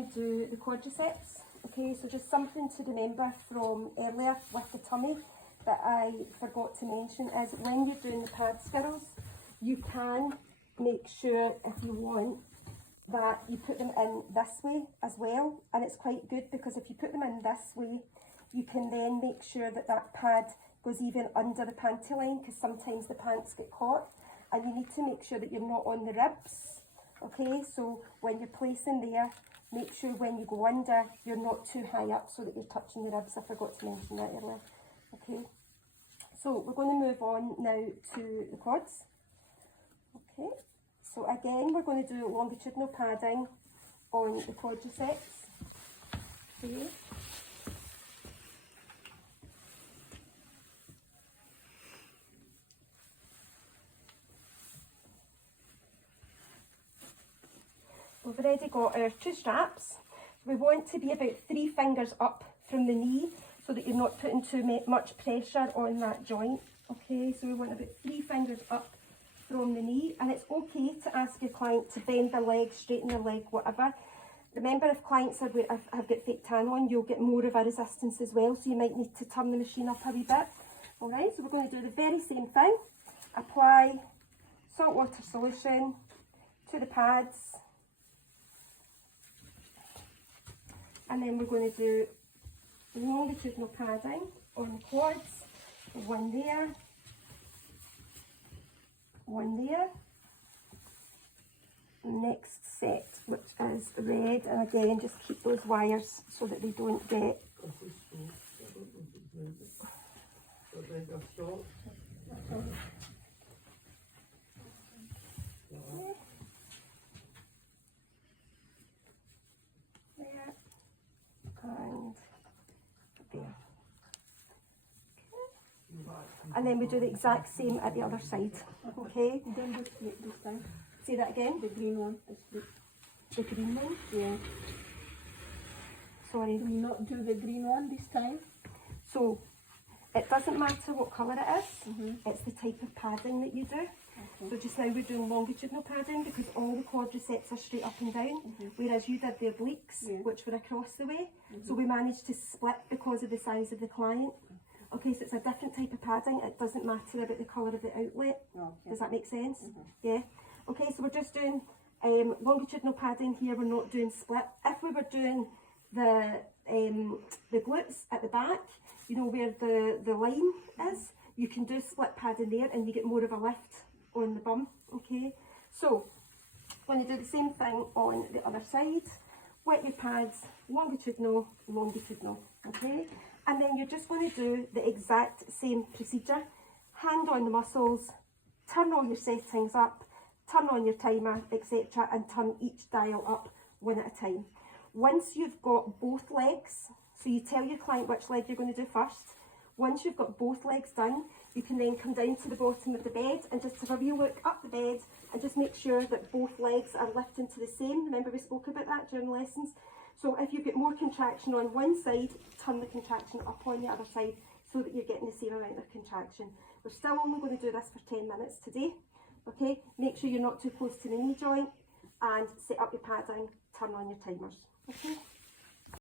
going to do the quadriceps. Okay, so just something to remember from earlier with the tummy that I forgot to mention is when you're doing the pad skirls, you can make sure, if you want, that you put them in this way as well. And it's quite good because if you put them in this way, you can then make sure that that pad goes even under the panty line, because sometimes the pants get caught, and you need to make sure that you're not on the ribs. Okay, so when you're placing there, make sure when you go under, you're not too high up so that you're touching your ribs. I forgot to mention that earlier. Okay, so we're going to move on now to the quads. Okay, so again, we're going to do longitudinal padding on the quadriceps. Okay. We've already got our 2 straps. We want to be about 3 fingers up from the knee so that you're not putting too much pressure on that joint. Okay, so we want about 3 fingers up from the knee, and it's okay to ask your client to bend their leg, straighten their leg, whatever. Remember, if clients have got fake tan on, you'll get more of a resistance as well, so you might need to turn the machine up a wee bit. Alright, so we're going to do the very same thing. Apply salt water solution to the pads. And then we're going to do longitudinal padding on the quads. One there, one there. Next set, which is red, and again just keep those wires so that they don't get and there. Okay. And then we do the exact same at the other side. Okay. Then the split this time. Say that again. The green one. The green one. Yeah. Sorry. Not do the green one this time. So it doesn't matter what colour it is. It's the type of padding that you do. So just now we're doing longitudinal padding because all the quadriceps are straight up and down, whereas you did the obliques, which were across the way. So we managed to split because of the size of the client. Okay, so it's a different type of padding. It doesn't matter about the colour of the outlet. Does that make sense? Yeah. Okay, so we're just doing longitudinal padding here. We're not doing split. If we were doing the glutes at the back, you know where the line is, you can do split padding there and you get more of a lift on the bum. Okay, so when you do the same thing on the other side, wet your pads, longitudinal, longitudinal. Okay, and then you're just going to do the exact same procedure. Hand on the muscles, turn all your settings up, turn on your timer, etc., and turn each dial up one at a time. Once you've got both legs, so you tell your client which leg you're going to do first. Once you've got both legs done, you can then come down to the bottom of the bed and just have a wee look up the bed and just make sure that both legs are lifting to the same. Remember we spoke about that during lessons. So if you get more contraction on one side, turn the contraction up on the other side so that you're getting the same amount of contraction. We're still only going to do this for 10 minutes today. Okay, make sure you're not too close to the knee joint and set up your padding, turn on your timers. Okay.